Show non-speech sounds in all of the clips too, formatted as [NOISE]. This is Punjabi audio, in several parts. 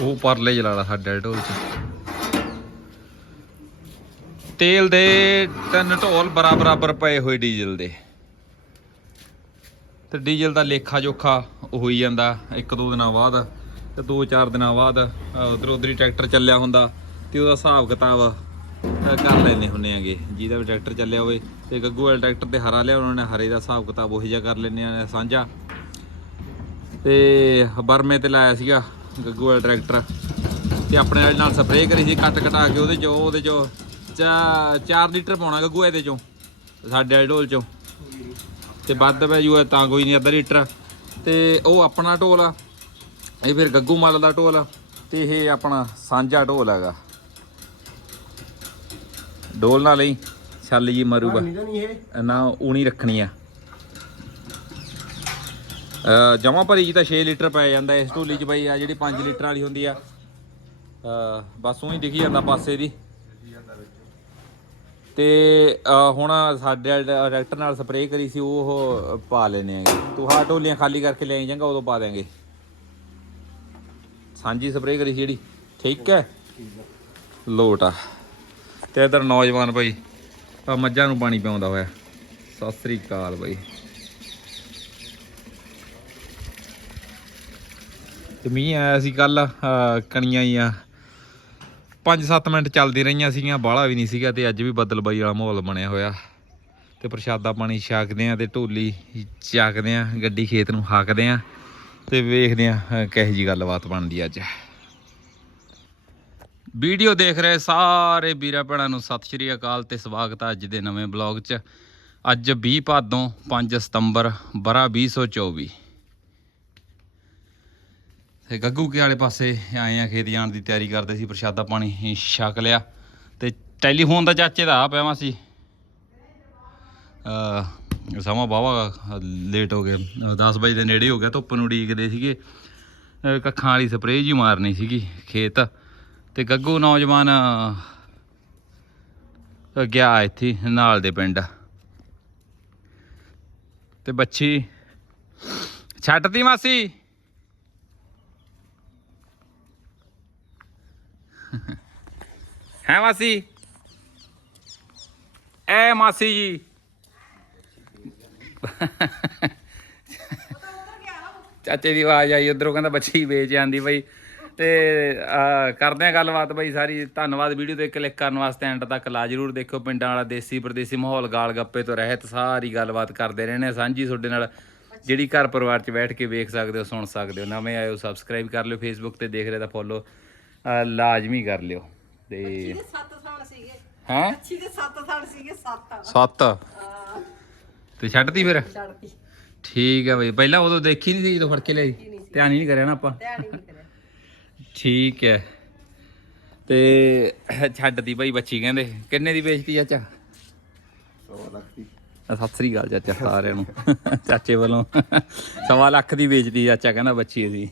ਉਹ ਪਰਲੇ ਜਲਾ ਲਾ ਸਾਡੇ ਢੋਲ ਚ। ਤੇਲ ਦੇ ਤਿੰਨ ਢੋਲ ਬਰਾ ਬਰਾਬਰ ਪਏ ਹੋਏ ਡੀਜ਼ਲ ਦੇ। ਤੇ ਡੀਜ਼ਲ ਦਾ ਲੇਖਾ ਜੋਖਾ ਹੋਈ ਜਾਂਦਾ ਇੱਕ ਦੋ ਦਿਨਾਂ ਬਾਅਦ ਤੇ ਦੋ ਚਾਰ ਦਿਨਾਂ ਬਾਅਦ ਉਧਰ ਉਧਰ ਟਰੈਕਟਰ ਚੱਲਿਆ ਹੁੰਦਾ ਤੇ ਉਹਦਾ ਹਿਸਾਬ ਕਿਤਾਬ ਕਰ ਲੈਨੇ ਹੁੰਨੇ ਆਗੇ ਜਿਹਦਾ ਵੀ ਟਰੈਕਟਰ ਚੱਲਿਆ ਹੋਵੇ ਤੇ ਗੱਗੂ ਵਾਲੇ ਟਰੈਕਟਰ ਤੇ ਹਰਾ ਲਿਆ, ਉਹਨਾਂ ਨੇ ਹਰੇ ਦਾ ਹਿਸਾਬ ਕਿਤਾਬ ਉਹੀ ਜਿਹਾ ਕਰ ਲੈਨੇ ਆ, ਸਾਂਝਾ। ਤੇ ਬਰਮੇ ਤੇ ਲਾਇਆ ਸੀਗਾ ਗੱਗੂ ਵਾਲਾ ਟਰੈਕਟਰ ਤੇ ਆਪਣੇ ਵਾਲੇ ਨਾਲ ਸਪਰੇਅ ਕਰੀ ਸੀ ਕੱਟ ਕਟਾ ਕੇ ਉਹਦੇ ਚੋਂ ਉਹਦੇ ਚੋਂ 4 ਲੀਟਰ ਪਾਉਣਾ ਗੱਗੂ ਇਹਦੇ ਚੋਂ ਸਾਡੇ ਵਾਲੇ ਢੋਲ ਚੋਂ। ਤੇ ਵੱਧ ਪੈ ਜੂਗਾ ਤਾਂ ਕੋਈ ਨਹੀਂ ਅੱਧਾ ਲੀਟਰ। ਤੇ ਉਹ ਆਪਣਾ ਢੋਲ ਆ ਇਹ ਫਿਰ ਗੱਗੂ ਮੱਲ ਦਾ ਢੋਲ ਆ ਤੇ ਇਹ ਆਪਣਾ ਸਾਂਝਾ ਢੋਲ ਹੈਗਾ। ਢੋਲ ਨਾਲ ਲਈ ਛੱਲ ਜੀ ਮਰੂਗਾ। ਨਾ ਊਣੀ ਰੱਖਣੀ ਆ। ਜਮਾ ਭਰੀ ਜੀ ਤਾਂ 6 ਲੀਟਰ ਪੈ ਜਾਂਦਾ, ਇਸ ਢੋਲੀ ਚ ਬਈ ਆ ਜਿਹੜੀ 5 ਲੀਟਰ ਵਾਲੀ ਹੁੰਦੀ ਆ। ਬਸ ਉਹੀ ਦਿਖੀ ਜਾਂਦਾ ਪਾਸੇ ਦੀ। ਤੇ ਹੁਣ ਸਾਡੇ ਡਾਇਰੈਕਟਰ ਨਾਲ ਸਪਰੇਅ ਕਰੀ ਸੀ, ਉਹ ਪਾ ਲੈਨੇ ਆਂਗੇ ਤੂੰ ਹਾਂ ਢੋਲੀਆਂ ਖਾਲੀ ਕਰਕੇ ਲੈ ਜਾਂਗਾ ਉਦੋਂ ਪਾ ਦੇਾਂਗੇ ਸਾਂਝੀ ਸਪਰੇਅ ਕਰੀ ਸੀ ਜਿਹੜੀ, ਠੀਕ ਹੈ? ਲੋਟ ਆ। ਤੇ ਇਧਰ ਨੌਜਵਾਨ ਭਾਈ ਮੱਝਾਂ ਨੂੰ ਪਾਣੀ ਪਿਆਉਂਦਾ ਹੋਇਆ। ਸਤਿ ਸ੍ਰੀ ਅਕਾਲ ਬਾਈ। ਤੇ ਮੀਂਹ ਆਇਆ ਸੀ ਕੱਲ ਕਣੀਆਂ ਹੀ ਆ 5-7 ਮਿੰਟ ਚੱਲਦੀ ਰਹੀਆਂ ਸੀਗੀਆਂ, ਬਾਹਲਾ ਵੀ ਨਹੀਂ ਸੀਗਾ ਤੇ ਅੱਜ ਵੀ ਬੱਦਲਬਾਈ ਵਾਲਾ ਮਾਹੌਲ ਬਣਿਆ ਹੋਇਆ। ਤੇ ਪ੍ਰਸ਼ਾਦਾ ਪਾਣੀ ਛਕਦੇ ਆ ਤੇ ਢੋਲੀ ਚੱਕਦੇ ਆ, ਗੱਡੀ ਖੇਤ ਨੂੰ ਹਾਕਦੇ ਆ ਤੇ ਵੇਖਦੇ ਆ ਕਿਹੋ ਜੀ ਗੱਲਬਾਤ ਬਣਦੀ ਅੱਜ। ਵੀਡੀਓ ਦੇਖ ਰਹੇ ਸਾਰੇ ਵੀਰਾਂ ਭੈਣਾਂ ਨੂੰ ਸਤਿ ਸ਼੍ਰੀ ਅਕਾਲ ਤੇ ਸਵਾਗਤ ਹੈ ਅੱਜ ਦੇ ਨਵੇਂ ਬਲੌਗ 'ਚ। ਅੱਜ 20 ਭਾਦੋਂ 5 ਸਤੰਬਰ, ਬਰਾ 2024 ਤੇ ਗੱਗੂ, ਕੇ ਵਾਲੇ ਪਾਸੇ ਆਏ ਆ ਖੇਤ ਜਾਣ ਦੀ ਤਿਆਰੀ ਕਰਦੇ ਸੀ, ਪ੍ਰਸ਼ਾਦਾ ਪਾਣੀ ਛਕ ਲਿਆ। ਤੇ ਟੈਲੀਫੋਨ ਦਾ ਚਾਚੇ ਦਾ ਆ ਪਿਆਵਾ ਸੀ। ਅ ਸਮਾਂ ਬਾਵਾ ਲੇਟ ਹੋ ਗਏ 10 ਵਜੇ ਦੇ ਨੇੜੇ ਹੋ ਗਿਆ, ਧੁੱਪ ਨੂੰ ਉਡੀਕਦੇ ਸੀਗੇ। ਕੱਖਾਂ ਵਾਲੀ ਸਪਰੇਅ ਜੀ ਮਾਰਨੀ ਸੀਗੀ ਖੇਤ। ਤੇ ਗੱਗੂ ਨੌਜਵਾਨ ਗਿਆ ਇੱਥੇ ਨਾਲ ਦੇ ਪਿੰਡ। ਤੇ ਬੱਚੀ ਛੱਡਤੀ ਮਾਸੀ? ਹੈ ਮਾਸੀ। ਐ ਮਾਸੀ ਜੀ। ਚਾਚੇ ਦੀ ਆਵਾਜ਼ ਆਈ, ਉਧਰੋਂ ਕਹਿੰਦਾ ਬੱਚੀ ਵੇਚ ਆਂਦੀ ਬਈ। ਤੇ ਕਰਦੇ ਆ ਗੱਲਬਾਤ ਬਈ ਸਾਰੀ। ਧੰਨਵਾਦ ਵੀਡੀਓ ਤੇ ਕਲਿੱਕ ਕਰਨ ਵਾਸਤੇ ਐਂਡ ਤੱਕ। ਲਾ ਜਰੂਰ ਦੇਖੋ ਪਿੰਡਾਂ ਵਾਲਾ ਦੇਸੀ ਪਰਦੇਸੀ ਮਾਹੌਲ, ਗਾਲ ਗੱਪੇ ਤੋਂ ਰਹਿਤ ਸਾਰੀ ਗੱਲਬਾਤ ਕਰਦੇ ਰਹਿੰਦੇ ਆ। ਸਾਂਝੀ ਤੁਹਾਡੇ ਨਾਲ ਜਿਹੜੀ ਘਰ ਪਰਿਵਾਰ 'ਚ ਬੈਠ ਕੇ ਵੇਖ ਸਕਦੇ ਹੋ, ਸੁਣ ਸਕਦੇ ਹੋ। ਨਵੇਂ ਆਇਓ ਸਬਸਕ੍ਰਾਈਬ ਕਰ ਲਿਓ ਫੇਸਬੁੱਕ ਤੇ, ਦੇਖ ਰਹੇ ਤਾਂ ਫੋਲੋ ਲਾਜ਼ਮੀ ਕਰ ਲਿਓ। ਤੇ ਇਹਦੇ ਸੱਤ ਸਾਲ ਸੀਗੇ। ਹੈ? ਅੱਛੀ ਦੇ ਸੱਤ ਸਾਲ ਸੀਗੇ ਸੱਤ ਸੱਤ? ਤੇ ਛੱਡਤੀ ਫਿਰ? ਛੱਡਤੀ। ਠੀਕ ਹੈ ਬਈ। ਪਹਿਲਾਂ ਉਦੋਂ ਦੇਖੀ ਨਹੀਂ ਸੀ ਜਦੋਂ ਫੜ ਕੇ ਲਈ ਧਿਆਨ ਹੀ ਨਹੀਂ ਕਰਿਆ ਨਾ ਆਪਾਂ। ਧਿਆਨ ਹੀ ਨਹੀਂ ਕਰਿਆ। ਠੀਕ ਹੈ ਤੇ ਛੱਡਦੀ ਭਾਈ ਬੱਚੀ ਕਹਿੰਦੇ। ਕਿੰਨੇ ਦੀ ਵੇਚਤੀ ਚਾਚਾ? 100 ਲੱਖ ਦੀ। ਆ, ਸਤਿ ਸ੍ਰੀ ਅਕਾਲ ਚਾਚਾ ਸਾਰਿਆਂ ਨੂੰ। ਚਾਚੇ ਵੱਲੋਂ। ਸਵਾ ਲੱਖ ਦੀ ਵੇਚਦੀ ਚਾਚਾ ਕਹਿੰਦਾ ਬੱਚੀ ਅਸੀਂ।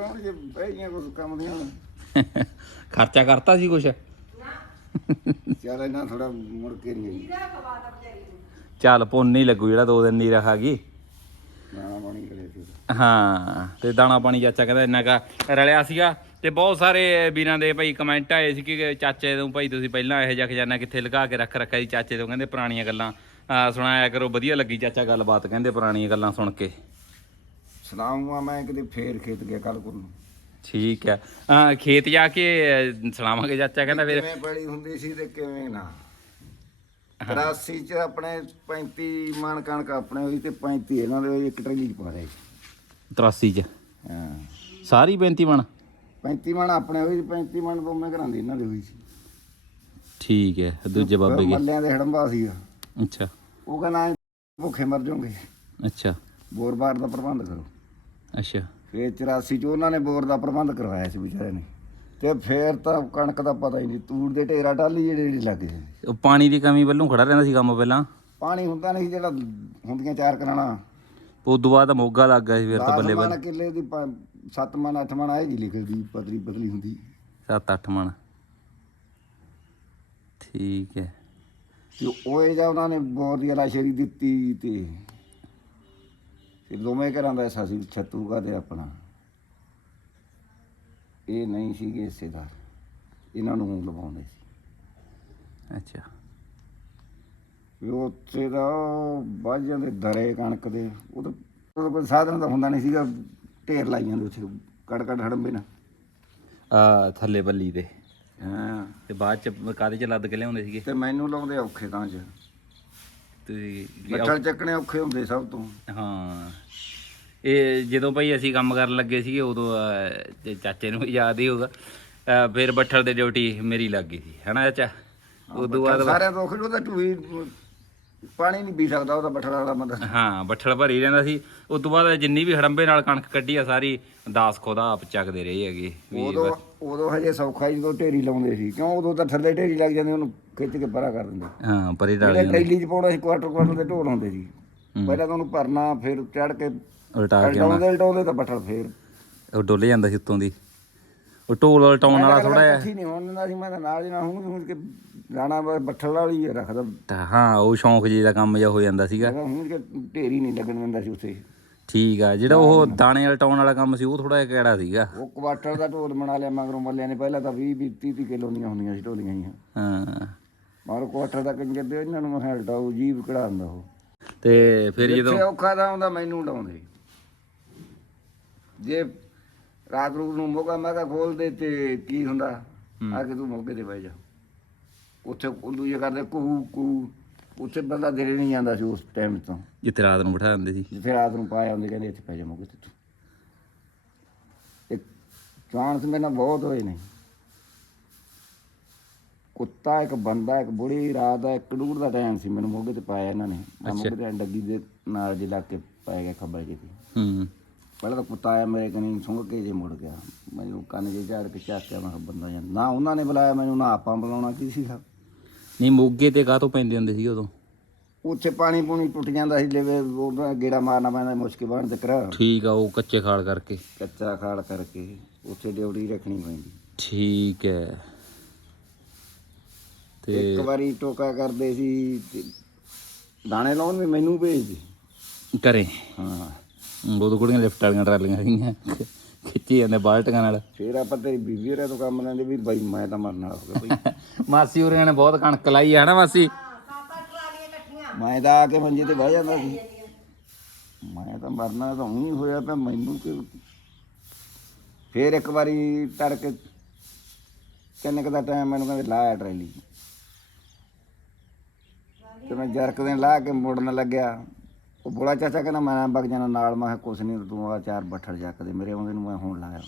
ਕੌਣ ਜੇ ਬਈਆਂ ਕੁਝ ਕੰਮ ਦੀਆਂ। [LAUGHS] ਖਰਚਾ ਕਰਤਾ ਸੀ ਕੁਛ? ਚੱਲ ਇਹਨਾਂ ਥੋੜਾ ਮੁੜ ਕੇ ਨਹੀਂ। ਚੱਲ ਪੁੰਨ ਨਹੀਂ ਲੱਗੂ ਜਿਹੜਾ ਦੋ ਦਿਨ ਨਹੀਂ ਰਖਾ ਗਈ ਨਾ ਪਾਣੀ ਕਰੇ ਸੀ। ਹਾਂ ਤੇ ਦਾਣਾ ਪਾਣੀ ਚਾਚਾ ਕਹਿੰਦਾ ਇੰਨਾ ਕਾ ਰਲਿਆ ਸੀਗਾ ਤੇ ਬਹੁਤ ਸਾਰੇ ਵੀਰਾਂ ਦੇ ਭਾਈ ਕਮੈਂਟ ਆਏ ਸੀ ਕਿ ਚਾਚੇ ਤੋਂ ਭਾਈ ਤੁਸੀਂ ਪਹਿਲਾਂ ਇਹੋ ਜਿਹਾ ਖਜ਼ਾਨਾ ਕਿੱਥੇ ਲਗਾ ਕੇ ਰੱਖ ਰੱਖਿਆ ਸੀ? ਚਾਚੇ ਤੋਂ ਕਹਿੰਦੇ ਪੁਰਾਣੀਆਂ ਗੱਲਾਂ ਸੁਣਾਇਆ ਕਰੋ ਵਧੀਆ ਲੱਗੀ ਚਾਚਾ ਗੱਲਬਾਤ ਕਹਿੰਦੇ ਪੁਰਾਣੀਆਂ ਗੱਲਾਂ ਸੁਣ ਕੇ। ਸੁਣਾਉਂਗਾ ਮੈਂ ਕਿਤੇ ਫੇਰ ਖੇਤ ਗਿਆ ਕੱਲ ਕੋਲ ਨੂੰ। ਠੀਕ ਹੈ ਅਹ ਖੇਤ ਜਾ ਕੇ ਅਹ, ਸੁਣਾਵਾਂਗੇ ਚਾਚਾ ਕਹਿੰਦਾ ਫਿਰ। ਕਿਵੇਂ ਬੜੀ ਹੁੰਦੀ ਸੀ ਤੇ ਕਿਵੇਂ ਨਾ। 83 ਚ ਆਪਣੇ 35 ਮਣ ਕਣਕ ਆਪਣੇ ਹੋਈ ਤੇ 35 ਇਹਨਾਂ ਦੇ ਹੋਈ ਇੱਕ ਟਰਗੀ ਚ ਪਾ ਦੇ 83 ਚ? ਹਾਂ। ਸਾਰੀ 35 ਮਣ? 35 ਮਣ ਆਪਣੇ ਹੋਈ 35 ਮਣ ਬੰਮੇ ਘਰਾਂ ਦੀ ਇਹਨਾਂ ਦੇ ਹੋਈ ਸੀ। ਠੀਕ ਹੈ ਦੂਜੇ ਬਾਬੇ ਕੇ? ਮੱਲਿਆਂ ਦੇ ਹੜੰਬਾ ਸੀਗਾ। ਅੱਛਾ। ਉਹ ਕਹਿੰਦਾ ਐਂ ਭੁੱਖੇ ਮਰ ਜਾਓਗੇ। ਅੱਛਾ। ਬੋਰ-ਬਾਰ ਦਾ ਪ੍ਰਬੰਧ ਕਰੋ। ਅੱਛਾ। ਫੇਰ 84 ਚ ਉਹਨਾਂ ਨੇ ਬੋਰ ਦਾ ਪ੍ਰਬੰਧ ਕਰਵਾਇਆ ਸੀ ਵਿਚਾਰੇ ਨੇ। ਤੇ ਫੇਰ ਤਾਂ ਕਣਕ ਦਾ ਪਤਾ ਹੀ ਨਹੀਂ ਤੂੜ ਦੇ ਢੇਰਾ ਟਾਲੀ ਜਿਹੜੇ ਜਿਹੜੇ ਲੱਗੇ ਉਹ ਪਾਣੀ ਦੀ ਕਮੀ ਵੱਲੋਂ ਖੜਾ ਰਹਿੰਦਾ ਸੀ ਕੰਮ ਪਹਿਲਾਂ? ਪਾਣੀ ਹੁੰਦਾ ਨਹੀਂ ਜਿਹੜਾ ਹੁੰਦੀਆਂ ਚਾਰ ਕਰਾਣਾ ਉਦੋਂ ਬਾਅਦ ਮੋਗਾ ਲੱਗ ਗਿਆ ਸੀ ਫਿਰ ਤਾਂ ਬੱਲੇ ਬੱਲੇ। ਕਿੱਲੇ ਦੀ 7 ਮਨ 8 ਮਨ ਆਏ ਜੀ ਲਿਖਦੀ ਪਤਲੀ ਪਤਲੀ ਹੁੰਦੀ। 7-8 ਮਣ। ਠੀਕ ਹੈ। ਤੇ ਉਹ ਇਹ ਜਾਂ ਉਹਨਾਂ ਨੇ ਬੋਰ ਦੀ ਲਾਸ਼ੇਰੀ ਦਿੱਤੀ ਤੇ ਫਿਰ ਦੋਵੇਂ ਘਰਾਂ ਦਾ ਐਸਾ ਸੀ ਛੱਤੂਗਾ ਤੇ ਆਪਣਾ। ਇਹ ਨਹੀਂ ਸੀਗੇ ਹਿੱਸੇਦਾਰ। ਇਹਨਾਂ ਨੂੰ ਲਵਾਉਂਦੇ ਸੀ। ਅੱਛਾ। ਵੀ ਉੱਥੇ ਦਾ ਵੱਝ ਜਾਂਦੇ ਦਰੇ ਕਣਕ ਦੇ ਉਹ ਤਾਂ ਉਦੋਂ ਕੋਈ ਸਾਧਨ ਤਾਂ ਹੁੰਦਾ ਨਹੀਂ ਸੀਗਾ। ਢੇਰ ਲਾਈ ਜਾਂਦੇ ਉੱਥੇ ਕੜ ਕੜ ਹੜੰਬੇ ਨਾਲ। ਆ ਥੱਲੇ ਬੱਲੀ ਤੇ ਹਾਂ। ਤੇ ਬਾਅਦ ਚ ਕਾਦੇ ਚ ਲੱਦ ਕੇ ਲਿਆਉਂਦੇ ਸੀਗੇ? ਤੇ ਮੈਨੂੰ ਲਾਉਂਦੇ ਔਖੇ ਤਾਂ ਚ। ਤੁਸੀਂ ਬੱਠਲ ਚੱਕਣੇ ਔਖੇ ਹੁੰਦੇ ਸਭ ਤੋਂ। ਹਾਂ। ਇਹ ਜਦੋਂ ਭਾਈ ਅਸੀਂ ਕੰਮ ਕਰਨ ਲੱਗੇ ਸੀਗੇ ਉਦੋਂ ਅਹ, ਚਾਚੇ ਨੂੰ ਵੀ ਯਾਦ ਹੀ ਹੋਊਗਾ। ਅਹ, ਫਿਰ ਬੱਠਲ ਤੇ ਡਿਊਟੀ ਮੇਰੀ ਲੱਗ ਗਈ ਸੀ ਹਨਾ ਚਾਚਾ? ਉਦੋਂ ਬਾਅਦ ਸਾਰਿਆਂ ਤੋਂ ਔਖੇ ਉਹਦਾ ਟੂਈ ਪਾਣੀ ਨਹੀਂ ਪੀ ਸਕਦਾ ਉਹਦਾ ਬੱਠਲ ਵਾਲਾ ਬੰਦਾ। ਹਾਂ ਬੱਠਲ ਭਰੀ ਰਹਿੰਦਾ ਸੀ। ਉਸ ਤੋਂ ਬਾਅਦ ਜਿੰਨੀ ਵੀ ਹੜੰਬੇ ਨਾਲ ਕਣਕ ਕੱਢੀ ਆ ਸਾਰੀ ਦਾਸ ਖੋਦਾ ਆਪ ਚੱਕਦੇ ਰਹੇ ਹੈਗੇ ਵੀ ਉਦੋਂ ਉਦੋਂ ਹਜੇ ਸੌਖਾ ਹੀ ਜਦੋਂ ਢੇਰੀ ਲਾਉਂਦੇ ਸੀ। ਕਿਉਂ? ਉਦੋਂ ਤਾਂ ਥੱਲੇ ਢੇਰੀ ਲੱਗ ਜਾਂਦੀ ਉਹਨੂੰ ਖਿੱਚ ਕੇ ਪਰਾਂ ਕਰ ਦਿੰਦੇ। ਹਾਂ ਪਰੇ ਡਾਲ ਜਿਹੜੇ ਟਰੈਲੀ 'ਚ ਪਾਉਣਾ ਸੀ ਕੁਆਟਰ ਕੁਆਟਰ ਦੇ ਢੋਲ ਹੁੰਦੇ ਸੀ। ਪਹਿਲਾਂ ਤਾਂ ਉਹਨੂੰ ਭਰਨਾ ਫਿਰ ਚੜ ਕੇ ਉਲਟਾ ਕੇ ਆਉਣਾ। ਉਲਟਾਉਂਦੇ ਉਲਟਾਉਂਦੇ ਤਾਂ ਬੱਠਲ ਫੇਰ। ਉਹ ਡੋਲੇ ਜਾਂਦਾ ਸੀ ਉੱਤੋਂ ਦੀ। ਉਹ ਢੋਲ ਉਲਟਾਉਣ ਵਾਲਾ ਥੋੜਾ ਜਿਹਾ। ਨਹੀਂ ਹੋਣ ਦਿੰਦਾ ਸੀ ਮੈਂ ਤਾਂ ਨਾਲ ਹੀ ਨਾ ਹੁਣ ਹੁਣ ਕੇ ਗਾਣਾ ਬੱਠਲ ਵਾਲੀ ਹੀ ਰੱਖਦਾ ਤਾਂ ਹਾਂ ਉਹ ਸ਼ੌਂਕ ਜੀ ਦਾ ਕੰਮ ਜਿਹਾ ਹੋ ਜਾਂਦਾ ਸੀਗਾ। ਹੁਣ ਕਿ ਢੇਰੀ ਨਹੀਂ ਲੱਗਣ ਦਿੰਦਾ ਸੀ ਉੱਥੇ। ਠੀਕ ਆ ਜਿਹੜਾ ਉਹ ਦਾਣੇ ਉਲਟਾਉਣ ਵਾਲਾ ਕੰਮ ਸੀ ਉਹ ਥੋੜਾ ਜਿਹਾ ਕਿਹੜਾ ਸੀਗਾ? ਉਹ ਕੁਆਟਰ ਦਾ ਢੋਲ ਬਣਾ ਲਿਆ ਮਗਰੋਂ ਮੱਲਿਆਂ ਨੇ ਪਹਿਲਾਂ ਤਾਂ 20 20 30 ਕਿਲੋ ਦੀਆਂ ਹੁੰਦੀਆਂ ਸੀ ਢੋਲੀਆਂ ਹੀ ਹਾਂ। ਮਗਰ ਕੁਆਟਰ ਦਾ ਕੰਜਰ ਦੇ ਇਹਨਾਂ ਨੂੰ ਮੈਂ ਹਲਟਾਉ ਜੀਵ ਕਢਾਉਂਦਾ ਉਹ। ਤੇ ਫਿਰ ਜਦੋਂ ਔਖਾ ਦਾ ਹੁੰਦਾ ਮੈਨੂੰ ਉਡਾਉਂਦੇ। ਜੇ ਰਾਤ ਨੂੰ ਨੂੰ ਮੋਗਾ ਮਾਗਾ ਖੋਲ ਦੇ ਤੇ ਕੀ ਹੁੰਦਾ? ਆ ਕੇ ਤੂੰ ਮੋਗੇ ਤੇ ਬਹਿ ਜਾ। ਉੱਥੇ ਉਲੂ ਜੇ ਕਰਦੇ ਕੂ ਕੂ ਉੱਥੇ ਬੰਦਾ ਦੇਰੇ ਨਹੀਂ ਜਾਂਦਾ ਸੀ ਉਸ ਟਾਈਮ ਤੋਂ। ਜਿੱਥੇ ਰਾਤ ਨੂੰ ਬਿਠਾ ਦਿੰਦੇ ਸੀ। ਜਿੱਥੇ ਰਾਤ ਨੂੰ ਪਾਇਆ ਹੁੰਦੇ ਕਹਿੰਦੇ ਇੱਥੇ ਪੈ ਜਾ ਮੋਗੇ ਤੇ ਤੂੰ। ਇੱਕ ਚਾਂਸ ਮੇਰੇ ਨਾਲ ਬਹੁਤ ਹੋਏ ਨੇ। ਕੁੱਤਾ ਇੱਕ ਬੰਦਾ ਇੱਕ ਬੁੜੀ ਰਾਤ ਦਾ ਇੱਕ ਡੂੜ ਦਾ ਟਾਈਮ ਸੀ ਮੈਨੂੰ ਮੋਗੇ ਤੇ ਪਾਇਆ ਇਹਨਾਂ ਨੇ। ਮੈਂ ਮੋਗੇ ਤੇ ਡੱਗੀ ਦੇ ਨਾਲ ਜੇ ਲੱਗ ਕੇ ਪਾਇਆ ਗਿਆ ਖੱਬਲ ਜੇ ਹੂੰ। ਪਹਿਲਾਂ ਤਾਂ ਕੁੱਤਾ ਆਇਆ ਮੇਰੇ ਕਨੀ ਸੁੰਘ ਕੇ ਜੇ ਮੁੜ ਗਿਆ। ਮੈਨੂੰ ਕੰਨ ਜੇ ਝਾੜ ਕੇ ਚੱਕਿਆ ਮੈਂ ਕਿਹਾ ਬੰਦਾ ਜਾਂ ਨਾ ਉਹਨਾਂ ਨੇ ਬੁਲਾਇਆ ਮੈਨੂੰ ਨਾ ਆਪਾਂ ਬੁਲਾਉਣਾ ਕੀ ਸੀਗਾ? ਨਹੀਂ ਮੋਗੇ ਤੇ ਕਾਹਤੋਂ ਪੈਂਦੇ ਹੁੰਦੇ ਸੀ ਉਦੋਂ? ਉੱਥੇ ਪਾਣੀ ਪੂਣੀ ਟੁੱਟ ਜਾਂਦਾ ਸੀ ਜਿਵੇਂ ਉਹ ਗੇੜਾ ਮਾਰਨਾ ਪੈਂਦਾ ਮੁਸ਼ਕਿਲ ਬਣ ਤੇ ਕਰ ਠੀਕ ਆ ਉਹ ਕੱਚੇ ਖਾਲ ਕਰਕੇ। ਕੱਚਾ ਖਾਲ ਕਰਕੇ ਉੱਥੇ ਡਿਊਟੀ ਰੱਖਣੀ ਪੈਂਦੀ। ਠੀਕ ਹੈ ਤੇ ਇੱਕ ਵਾਰੀ ਟੋਕਾ ਕਰਦੇ ਸੀ ਤੇ ਦਾਣੇ ਲਾਉਣ ਵੀ ਮੈਨੂੰ ਭੇਜਦੇ ਘਰੇ? ਹਾਂ। ਉਦੋਂ ਕੁੜੀਆਂ ਲਿਫਟ ਵਾਲੀਆਂ ਟਰਾਲੀਆਂ ਸੀਗੀਆਂ ਖਿੱਚੀ ਜਾਂਦੇ ਬਾਲਟੀਆਂ ਨਾਲ। ਫਿਰ ਆਪਾਂ ਤੇਰੀ ਬੀਬੀ ਹੋਰਾਂ ਤੋਂ ਕੰਮ ਲੈਂਦੇ ਵੀ ਬਾਈ ਮੈਂ ਤਾਂ ਮਰਨ ਵਾਲਾ ਹੋ ਗਿਆ ਬਈ। [LAUGHS] ਮਾਸੀ ਹੋਰਾਂ ਨੇ ਬਹੁਤ ਕਣਕ ਲਾਈ ਆ ਨਾ ਮਾਸੀ? ਮੈਂ ਤਾਂ ਆ ਕੇ ਮੰਜੇ ਤੇ ਬਹਿ ਜਾਂਦਾ ਸੀ। ਮੈਂ ਤਾਂ ਮਰਨਾ ਤਾਂ ਉਹੀ ਹੋਇਆ ਪਿਆ ਮੈਨੂੰ ਕਿ ਫੇਰ ਇੱਕ ਵਾਰੀ ਤੜਕੇ ਕਿੰਨੇ ਕੁ ਦਾ ਟਾਈਮ ਮੈਨੂੰ ਕਹਿੰਦੇ ਲਾਇਆ ਟਰੈਲੀ। ਤੇ ਮੈਂ ਜਰਕ ਦੇ ਲਾ ਕੇ ਮੁੜਨ ਲੱਗਿਆ। ਉਹ ਬੋਲਾ ਚਾਚਾ ਕਹਿੰਦਾ ਮੈਂ ਬਗ ਜਾਣਾ ਨਾਲ ਮੈਂ ਕਿਹਾ ਕੁਛ ਨਹੀਂ ਤੂੰ ਆ ਚਾਰ ਬੱਠਲ ਜੱਕ ਦੇ ਮੇਰੇ ਆਉਂਦੇ ਨੂੰ ਮੈਂ ਹੁਣ ਲਾਇਆ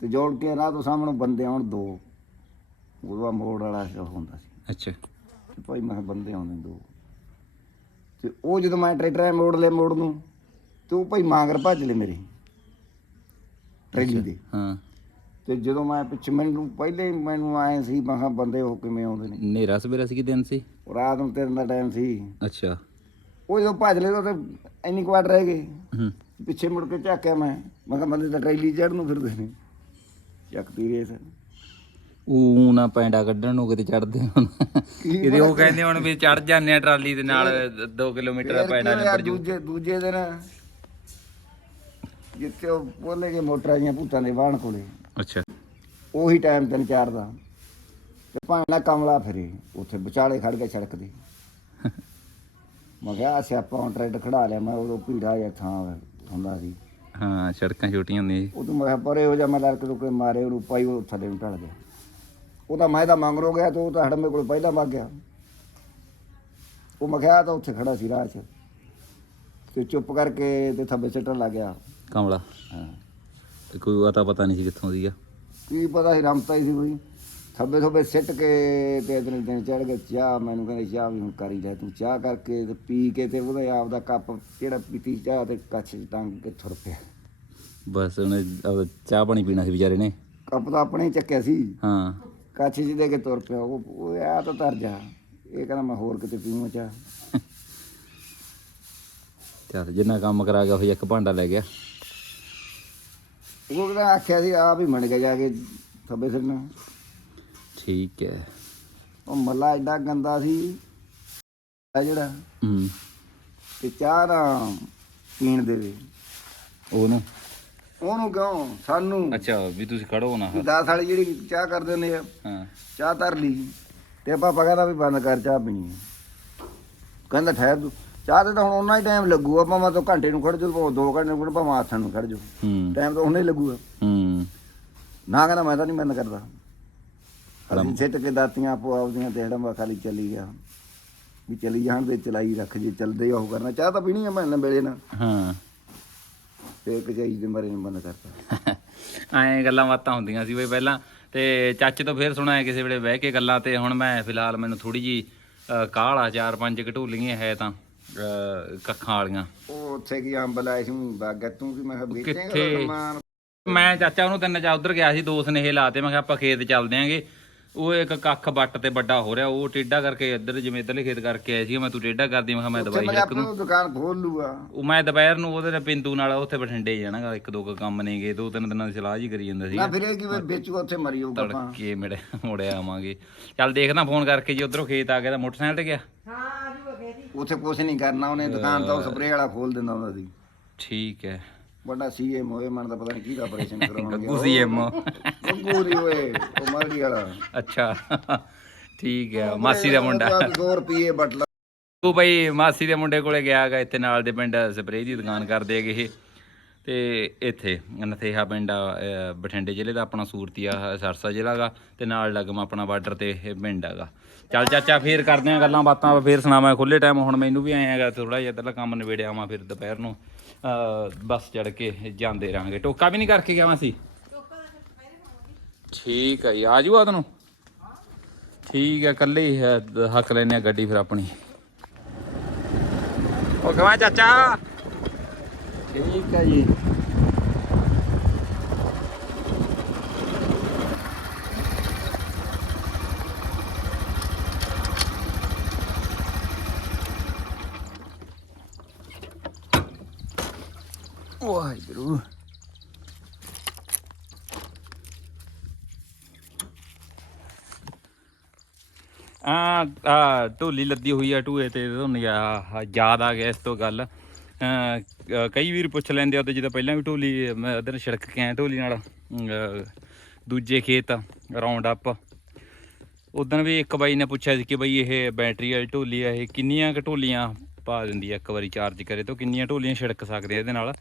ਤੇ ਜੋੜ ਕੇ ਰਾਹ ਤੋਂ ਸਾਹਮਣੇ ਬੰਦੇ ਆਉਣ ਦੋ। ਉਹਦਾ ਮੋੜ ਵਾਲਾ ਸੀ, ਹੁੰਦਾ ਸੀ। ਅੱਛਾ। ਤੇ ਭਾਈ ਮੈਂ ਕਿਹਾ ਬੰਦੇ ਆਉਂਦੇ ਦੋ। ਤੇ ਉਹ ਜਦੋਂ ਮੈਂ ਟਰੈਕਟਰ ਐ ਮੋੜ ਲਿਆ ਮੋੜ ਨੂੰ ਤੇ ਉਹ ਭਾਈ ਮਾਂਗਰ ਭੱਜ ਲਏ ਮੇਰੇ। ਟਰੈਲੀ ਦੇ। ਹਾਂ। ਤੇ ਜਦੋਂ ਮੈਂ ਪਿੱਛੇ ਮੈਨੂੰ ਪਹਿਲੇ ਹੀ ਮੈਨੂੰ ਆਏ ਸੀ ਮੈਂ ਕਿਹਾ ਬੰਦੇ ਉਹ ਕਿਵੇਂ ਆਉਂਦੇ ਨੇ? ਨੇਰਾ ਸਵੇਰਾ ਸੀ ਕਿ ਦਿਨ ਸੀ? ਰਾਤ ਨੂੰ ਤੇਰੇ ਦਾ ਟਾਈਮ ਸੀ। ਅੱਛਾ। ਉਹ ਜਦੋਂ ਭੱਜ ਲਏ ਤਾਂ ਉੱਥੇ ਇੰਨੀ ਕੁ ਵਾਰ ਰਹਿ ਗਏ। ਹੂੰ। ਪਿੱਛੇ ਮੁੜ ਕੇ ਝਾਕਿਆ ਮੈਂ। ਮੈਂ ਕਿਹਾ ਬੰਦੇ ਤਾਂ ਟਰੈਲੀ ਚੜ੍ਹਨ ਨੂੰ ਫਿਰਦੇ ਨੇ। ਚੱਕਦੀ ਰੇਸ। ਉਹ ਨਾ ਪੈਂਡਾ ਕੱਢਣ ਨੂੰ ਕਿਤੇ ਚੜਦੇ ਹੁਣ। ਕਿਤੇ ਉਹ ਕਹਿੰਦੇ ਹੁਣ ਵੀ ਚੜ ਜਾਂਦੇ ਆ ਟਰਾਲੀ ਦੇ ਨਾਲ 2 ਕਿਲੋਮੀਟਰ ਦਾ ਫਿਰ ਪੈਂਡਾ ਕੀ ਹੋਇਆ, ਨਿਬੜ ਜੂ। ਦੂਜੇ ਦੂਜੇ ਦਿਨ ਜਿੱਥੇ ਉਹ ਬੋਲੇ ਕੇ ਮੋਟਰਾਂ ਦੀਆਂ ਭੂਤਾਂ ਦੇ ਵਾਹਣ ਕੋਲੇ। ਅੱਛਾ। ਉਹੀ ਟਾਈਮ ਤਿੰਨ ਚਾਰ ਦਾ। ਤੇ ਭਾਣਾ ਕਮਲਾ ਫਿਰੇ। ਉੱਥੇ ਵਿਚਾਲੇ ਖੜ ਕੇ ਸੜਕ ਦੇ। ਮੈਂ ਕਿਹਾ ਆਹ ਸਿਆਪਾ ਹੁਣ ਟਰੈਕਟਰ ਖੜਾ ਲਿਆ ਮੈਂ ਉਦੋਂ ਭੀੜਾ ਜਿਹਾ ਥਾਂ ਹੁੰਦਾ ਸੀ। ਹਾਂ ਸੜਕਾਂ ਛੋਟੀਆਂ ਹੁੰਦੀਆਂ ਸੀ। ਉਦੋਂ ਮੈਂ ਕਿਹਾ ਪਰੇ ਹੋ ਜਾ ਮੈਂ ਲੜਕੇ ਤੋਂ ਕੋਈ ਮਾਰੇ ਉਹਨੂੰ ਪਾਈ ਉਹ ਥੱਲੇ ਨੂੰ ਢਲ ਗਿਆ। ਉਹ ਤਾਂ ਮੈਂ ਤਾਂ ਮੰਗਰੋ ਗਿਆ ਤੇ ਉਹ ਤਾਂ ਹੜਮੇ ਕੋਲ ਪਹਿਲਾਂ ਵਗ ਗਿਆ। ਉਹ ਮੈਂ ਕਿਹਾ ਆਹ ਤਾਂ ਉੱਥੇ ਖੜਾ ਸੀ ਰਾਹ 'ਚ। ਤੇ ਚੁੱਪ ਕਰਕੇ ਤੇ ਥੱਬੇ ਸਿੱਟਣ ਲੱਗ ਗਿਆ। ਕਮਲਾ। ਹਾਂ। ਤੇ ਕੋਈ ਅਤਾ ਪਤਾ ਨਹੀਂ ਸੀ ਕਿੱਥੋਂ ਸੀਗਾ ਕੀ ਪਤਾ ਸੀ ਰਮਤਾ ਹੀ ਸੀ ਕੋਈ। ਥੱਬੇ ਥੱਬੇ ਸਿੱਟ ਕੇ ਤੇ ਇਤਨੇ ਦਿਨ ਚੜ ਗਏ ਚਾਹ ਮੈਨੂੰ ਕਹਿੰਦੇ ਚਾਹ ਵੀ ਹੁਣ ਕਰੀ ਲੈ ਤੂੰ ਚਾਹ ਕਰਕੇ ਤੇ ਪੀ ਕੇ ਤੇ ਉਹਦਾ ਆਪ ਦਾ ਕੱਪ ਜਿਹੜਾ ਪੀਤੀ ਚਾਹ ਤੇ 'ਚ ਟੰਗ ਕੇ ਥੁਰ ਪਿਆ। ਬਸ ਉਹਨੇ ਆਪਦਾ ਚਾਹ ਪਾਣੀ ਪੀਣਾ ਸੀ ਵਿਚਾਰੇ ਨੇ। ਕੱਪ ਤਾਂ ਆਪਣੇ ਹੀ ਚੱਕਿਆ ਸੀ। ਹਾਂ। ਕੱਚ 'ਚ ਦੇ ਕੇ ਤੁਰ ਪਿਆ ਉਹ ਉਹ ਆ ਤਾਂ ਤਰ ਜਾ। ਇਹ ਕਹਿੰਦਾ ਮੈਂ ਹੋਰ ਕਿਤੇ ਪੀਵਾਂ ਚਾਹ। ਚੱਲ ਜਿੰਨਾ ਕੰਮ ਕਰਾ ਗਿਆ ਉਹ ਇੱਕ ਭਾਂਡਾ ਲੈ ਗਿਆ। ਉਹ ਕਹਿੰਦਾ ਆਖਿਆ ਸੀ ਆਪ ਹੀ ਮੰਨ ਗਿਆ ਜਾ ਕੇ ਥੱਬੇ ਸਿਰਨਾ ਠੀਕ ਹੈ। ਉਹ ਮੱਲਾ ਐਡਾ ਗੰਦਾ ਸੀ। ਆ ਜਿਹੜਾ ਹੂੰ। ਤੇ ਚਾਹ ਨਾ ਪੀਣ ਦੇਵੇ। ਉਹਨੂੰ? ਉਹਨੂੰ ਕਿਉਂ? ਸਾਨੂੰ? ਅੱਛਾ ਵੀ ਤੁਸੀਂ ਖੜੋ ਨਾ। 10 ਵਾਲੀ ਜਿਹੜੀ ਚਾਹ ਕਰ ਦਿੰਦੇ ਆ ਹਾਂ। ਚਾਹ ਧਰ ਲਈ। ਤੇ ਪਾਪਾ ਕਹਿੰਦਾ ਵੀ ਬੰਦ ਕਰ ਚਾਹ ਪੀਣੀ। ਕਹਿੰਦਾ ਠਹਿਰ ਤੂੰ। ਚਾਹ ਤੇ ਤਾਂ ਹੁਣ ਉਹਨਾਂ ਹੀ ਟਾਈਮ ਲੱਗੂਗਾ ਭਾਵੇਂ ਤੋਂ ਘੰਟੇ ਨੂੰ ਖੜ ਜਾਓ ਭਾਵੇਂ 2 ਘੰਟੇ ਨੂੰ ਖੜ ਭਾਵੇਂ ਆਥਣ ਨੂੰ ਖੜ ਹੂੰ। ਟਾਈਮ ਤਾਂ ਉਹਨਾਂ ਹੀ ਲੱਗੂਗਾ। ਹੂੰ। ਨਾ ਕਹਿੰਦਾ ਮੈਂ ਤਾਂ ਨਹੀਂ ਬੰਦ ਕਰਦਾ। ਅਸੀਂ ਸਿੱਟ ਕੇ ਦਾਤੀਆਂ ਆਪੋ ਆਪਦੀਆਂ ਤੇ ਹੜੰਬਾ ਖਾਲੀ ਚੱਲੀ ਗਿਆ। ਵੀ ਚਲੀ ਜਾਣ ਤੇ ਚਲਾਈ ਰੱਖ ਜੇ ਚੱਲਦੇ ਉਹ ਕਰਨਾ। ਚਾਹ ਤਾਂ ਪੀਣੀ ਆ ਮੈਂ ਨਾ ਵੇਲੇ ਨਾ ਹਾਂ। ਤੇ ਚਾਹੀਦੀ ਦੇ ਮਾਰੇ ਨੂੰ ਬੰਦ ਕਰਤਾ [LAUGHS] ਐਂ ਗੱਲਾਂ ਬਾਤਾਂ ਹੁੰਦੀਆਂ ਸੀ ਬਈ ਪਹਿਲਾਂ। ਤੇ ਚਾਚੇ ਤੋਂ ਫੇਰ ਸੁਣਾਇਆ ਕਿਸੇ ਵੇਲੇ ਬਹਿ ਕੇ ਗੱਲਾਂ ਤੇ ਹੁਣ ਮੈਂ ਫਿਲਹਾਲ ਮੈਨੂੰ ਥੋੜੀ ਜੀ ਕਾਹਲ ਆ ਚਾਰ ਪੰਜ ਘਟੂਲੀਆਂ ਹੈ ਤਾਂ ਕੱਖਾਂ ਵਾਲੀਆਂ। ਉਹ ਉੱਥੇ ਕੀ ਅੰਬ ਲਾਇਆ ਸੀ ਬਾਗਾ ਤੂੰ ਕੀ ਮੈਂ ਕਿਹਾ ਵੇਚੇਂਗਾ ਮੈਂ ਚਾਚਾ ਉਹਨੂੰ ਤਿੰਨ ਚਾਰ ਉਧਰ ਗਿਆ ਸੀ ਦੋ ਸਨੇਹ ਲਾਤੇ ਮੈਂ ਕਿਹਾ ਆਪਾਂ ਖੇਤ ਚੱਲਦੇ ਆਂਗੇ। ਉਹ ਇੱਕ ਕੱਖ ਬੱਟ ਤੇ ਵੱਡਾ ਹੋ ਰਿਹਾ ਉਹ ਟੇਢਾ ਕਰਕੇ ਇੱਧਰ ਜਿਵੇਂ ਇੱਧਰਲੇ ਖੇਤ ਕਰਕੇ ਆਇਆ ਸੀ ਮੈਂ ਤੂੰ ਟੇਢਾ ਕਰਦੀ ਮੈਂ ਕਿਹਾ ਮੈਂ ਦਵਾਈ ਆਪਣੀ ਦੂੰ। ਦੁਕਾਨ ਖੋਲ ਲੂਗਾ। ਉਹ ਮੈਂ ਦੁਪਹਿਰ ਨੂੰ ਉਹਦੇ ਨਾਲ ਪਿੰਦੂ ਨਾਲ ਉੱਥੇ ਬਠਿੰਡੇ ਜਾਣਾਗਾ ਇੱਕ ਦੋ ਕੰਮ ਨੇਗੇ ਦੋ ਤਿੰਨ ਦਿਨਾਂ ਦੀ ਸਲਾਹ ਜੀ ਕਰੀ ਜਾਂਦਾ ਸੀ ਨਾ ਫਿਰ ਇਹ ਕੀ ਵੇਚੂਗਾ ਉੱਥੇ ਮਰੀ ਹੋਊਗਾ ਆਪਾਂ। ਤੜਕੇ ਮਿੜੇ ਮੁੜਿਆ ਆਵਾਂਗੇ। ਚੱਲ ਦੇਖਦਾ ਫੋਨ ਕਰਕੇ ਜੀ ਉਧਰੋਂ ਖੇਤ ਆ ਗਿਆ ਤਾਂ ਮੋਟਰਸਾਈਕਲ ਤੇ ਗਿਆ? ਹਾਂ ਉੱਥੇ ਕੁਝ ਨਹੀਂ ਕਰਨਾ ਉਹਨੇ ਦੁਕਾਨ ਤਾਂ ਸਪਰੇਅ ਵਾਲਾ ਖੋਲ ਦਿੰਦਾ ਹੁੰਦਾ ਸੀ। ਠੀਕ ਹੈ। ਵੱਡਾ ਸੀਐਮ ਹੋਏ ਮਨ ਦਾ ਪਤਾ ਨਹੀਂ ਕਿਹਦਾ ਆਪਰੇਸ਼ਨ ਕਰਾਉਣਾ ਗੱਗੂ ਸੀਐਮ ਗੱਗੂ ਨਹੀਂ ਓਏ ਉਹ ਮਰੜੀ ਵਾਲਾ। ਅੱਛਾ ਠੀਕ ਹੈ ਮਾਸੀ ਦਾ ਮੁੰਡਾ। 2 ਰੁਪਏ ਬਟਲਾ। ਉਹ ਬਈ ਮਾਸੀ ਦੇ ਮੁੰਡੇ ਕੋਲੇ ਗਿਆ ਗਾ ਇੱਥੇ ਨਾਲ ਦੇ ਪਿੰਡ ਸਪਰੇਅ ਦੀ ਦੁਕਾਨ ਕਰਦੇ ਹੈਗੇ ਇਹ। ਤੇ ਇੱਥੇ ਨਥੇਹਾ ਪਿੰਡ ਆ, ਬਠਿੰਡੇ ਜ਼ਿਲ੍ਹੇ ਦਾ ਆਪਣਾ ਸੂਰਤੀਆ ਸਰਸਾ ਜ਼ਿਲ੍ਹਾ ਗਾ ਤੇ ਨਾਲ ਲੱਗਮ ਆਪਣਾ ਬਾਰਡਰ ਤੇ ਇਹ ਪਿੰਡ ਹੈਗਾ। ਚੱਲ ਚਾਚਾ ਫੇਰ ਕਰਦੇ ਆ ਗੱਲਾਂ ਬਾਤਾਂ ਫੇਰ ਸੁਣਾਵਾਂ ਖੁੱਲੇ ਟਾਈਮ ਹੁਣ ਮੈਨੂੰ ਵੀ ਆਏ ਹੈਗਾ ਥੋੜਾ ਜਿਹਾ ਇੱਧਰਲਾ ਕੰਮ ਨਿਬੇੜਿਆ ਆਵਾਂ ਫਿਰ ਦੁਪਹਿਰ ਨੂੰ। ਬੱਸ ਚੜ ਕੇ ਜਾਂਦੇ ਰਹਾਂਗੇ ਟੋਕਾ ਵੀ ਨਹੀਂ ਕਰਕੇ ਗਿਆ ਸੀ ਠੀਕ ਹੈ ਜੀ, ਆ ਜੂਆ ਤੈਨੂੰ? ਠੀਕ ਹੈ ਕੱਲੇ ਹੀ ਹੱਕ ਲੈਨੇ ਆ ਗੱਡੀ ਫਿਰ ਆਪਣੀ। ਉਹ ਕਹਾਂ ਚਾਚਾ। ਠੀਕ ਹੈ ਜੀ ਵਾਹਿਗੁਰੂ ਆ ਆ ਢੋਲੀ ਲੱਦੀ ਹੋਈ ਆ ਟੂਏ ਤੇ ਤੁਹਾਨੂੰ ਯਾਦ ਆ ਗਿਆ ਇਸ ਤੋਂ ਗੱਲ। ਕਈ ਵੀਰ ਪੁੱਛ ਲੈਂਦੇ ਆ ਤੇ ਜਦੋਂ ਪਹਿਲਾਂ ਵੀ ਢੋਲੀ, ਮੈਂ ਉਹਦੇ ਨਾਲ ਛਿੜਕ ਕੇ ਆਇਆ ਢੋਲੀ ਨਾਲ ਦੂਜੇ ਖੇਤ ਰਾਉਂਡ ਅਪ ਉਦੋਂ ਵੀ ਇੱਕ ਬਾਈ ਨੇ ਪੁੱਛਿਆ ਸੀ ਕਿ ਬਈ ਇਹ ਬੈਟਰੀ ਵਾਲੀ ਢੋਲੀ ਆ, ਇਹ ਕਿੰਨੀਆਂ ਕੁ ਢੋਲੀਆਂ ਪਾ ਦਿੰਦੀ ਆ ਇੱਕ ਵਾਰੀ ਚਾਰਜ ਕਰੇ ਤਾਂ ਕਿੰਨੀਆਂ ਢੋਲੀਆਂ ਛਿੜਕ ਸਕਦੇ ਆ ਇਹਦੇ ਨਾਲ?